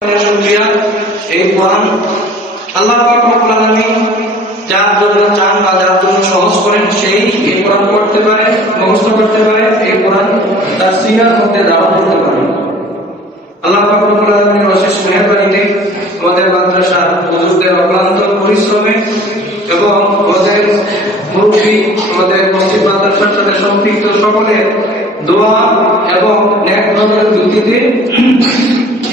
শুকরিয়া। এই কোরআন আল্লাহ পাক রব্বুল আলামিন যার জন্য চান বা যার জন্য সহজ করেন সেই এই কোরআন পড়তে পারে, মুখস্থ করতে পারে, এই কোরআন তার সিনার মধ্যে ধারণ করতে পারে। আল্লাহ পাক রব্বুল আলামিনের অশেষ মেহেরবানিতে আমাদের মাদ্রাসার হুজুরদের অক্লান্ত পরিশ্রমে এবং আমাদের মুরব্বি, আমাদের মসজিদ মাদ্রাসার সাথে সম্পৃক্ত সকলের দোয়া এবং নেক নজরের ভিত্তিতে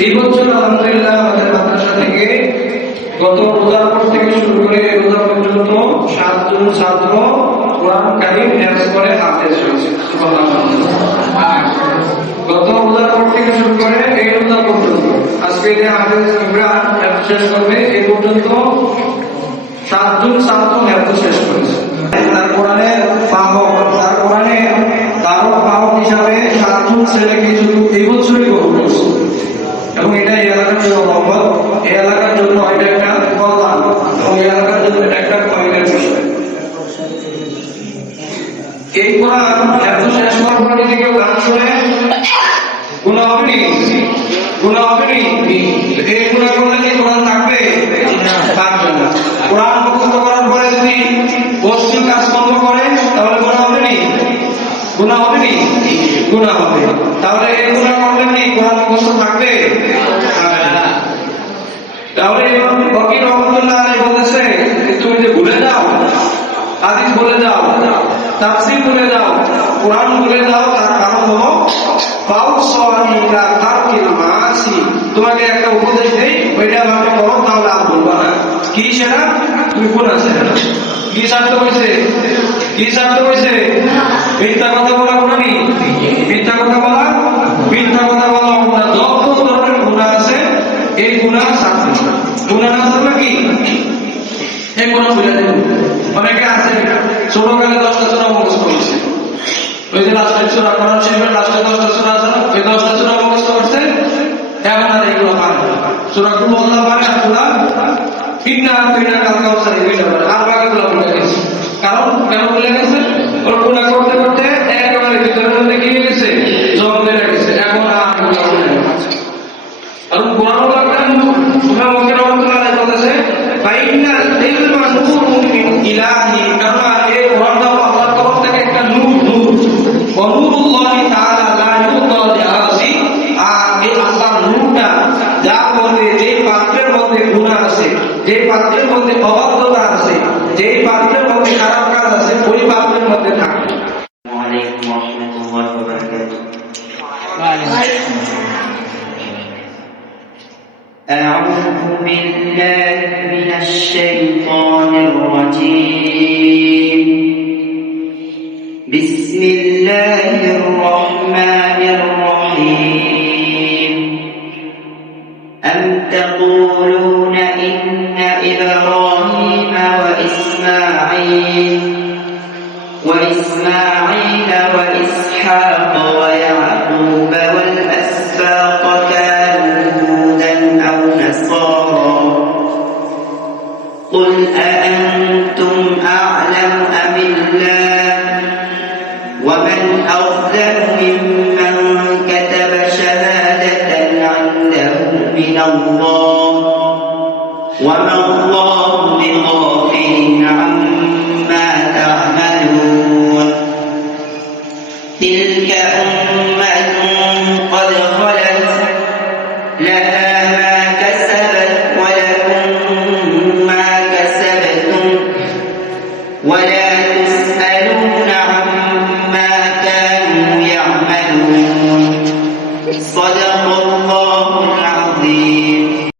এই বছর আলহামদুলিল্লাহ আমাদের মাদ্রাসা থেকে গত রোজার পর থেকে শুরু করে রোজা পর্যন্ত 7 জন ছাত্র কোরআন কারীম হিফজ করে হাফেজ হয়েছে। গত রোজার পর থেকে শুরু করে এই রোজা পর্যন্ত আজকে যে হাফেজ ইমরান হিফজ শেষ করবে এই পর্যন্ত 7 জন ছাত্র হিফজ শেষ করেছে। তার কোরআনের পাহক, তার কোরআনের দারুণ পাহক হিসাবে 7 জন ছেলেকে শুধু এই বছরই গ্রহণ করছে এবং এটা এই এলাকার জন্য রহমত, এই এলাকার জন্য এটা একটা কল্যাণ এবং এই এলাকার জন্য এটা একটা ভয়ের বিষয়। এই কোরআন এত শেষ হওয়ার পরে যদি কেউ গান শুনে গুনাহ হবে নি? গুনাহ হবে নি? এই গুনাহ করলে কি কোরআন থাকবে? থাকবে না। কোরআন মুখস্থ করার পরে যদি অশ্লীল কাজকর্ম করে তাহলে গুনাহ হবে নি? গুনাহ হবে নি? গুনাহ হবে। তাহলে এই গুনাহ করলে কি কোরআন মুখস্থ থাকবে? তাহলে ইমাম বকরি রাহমাতুল্লাহ আলাইহি বলেছে তুমি যে ভুলে যাও, হাদিস ভুলে যাও, তাফসীর ভুলে যাও, কোরআন ভুলে যাও, তার কারণ হলো ফাউসানি লা তারকিল মাসি। তোমাকে একটা উপদেশ দেই, ওইটা ভাবে করো তাহলে আর ভুলবা না। কি সেটা? তুমি গুনাহ ছেড়ে দাও। কি ছাড়তে হইছে? কি ছাড়তে হইছে? মিথ্যা কথা বলা গুনাহ নেই। মিথ্যা কথা বলা, মিথ্যা কথা বলা গুনাহ। যত ধরনের গুনাহ আছে এই গুনাহ ছাড়তে হবে। গুনাহ না ছাড়লে কি এই গুনাহ ভুলে যাবে। অনেকে আছে ছোটকালে 10টা সূরা মুখস্থ করেছে, ওই যে লাস্টের সূরা কোরআন শরীফের লাস্টে 10টা সূরা আছে না, ওই 10টা সূরা মুখস্থ করছে, এখন আর এগুলো পারে না। সূরা কুল আল্লাহ পারে আর সূরা ইন্না আতাইনা কাল কাউসার এগুলো পারে, আর বাকিগুলো ভুলে গেছে। কারণ কেন ভুলে গেছে? ওর গুনাহ করতে করতে একেবারে ভিতরের মধ্যে কি হয়ে গেছে? জং ধরে গেছে। এখন আর এগুলো ভুলে গেছে। কারণ কোরআন হলো একটা নূর। ইমাম বকরি রাহমাতুল্লাহ আলাইহি বলেছে ফাইনাল ইলমা নূরুন মিন ইলাহি, কারণ এই কোরআনটা আল্লাহর তরফ থেকে একটা নূর। নূর ওয়া নূরুল্লাহি তাআলা লা ইউতা লিআসি। আর এই আল্লাহর নূরটা যার মধ্যে, যে পাত্রের মধ্যে গুনাহ আছে, যে পাত্রের মধ্যে অবাধ্যতা আছে, যে পাত্রের মধ্যে খারাপ কাজ আছে, ওই পাত্রের মধ্যে থাকে। আসসালামু আলাইকুম ওয়া রাহমাতুল্লাহি ওয়া বারাকাতুহু। أعوذ بالله من الشيطان الرجيم. بسم الله الرحمن الرحيم. أم تقولون إن إبراهيم وإسماعيل وإسحاق ويعقوب والأسباط كانوا هودا أو نصارى؟ قل أأنتم أعلم أم الله؟ ومن أظلم ممن كتب شهادة عنده من الله وما الله بغافل عما تعملون. تلك أمة قد خلت لها ما كسبت ولكم ما كسبتم ولا تسألون عما كانوا يعملون. صدق الله العظيم.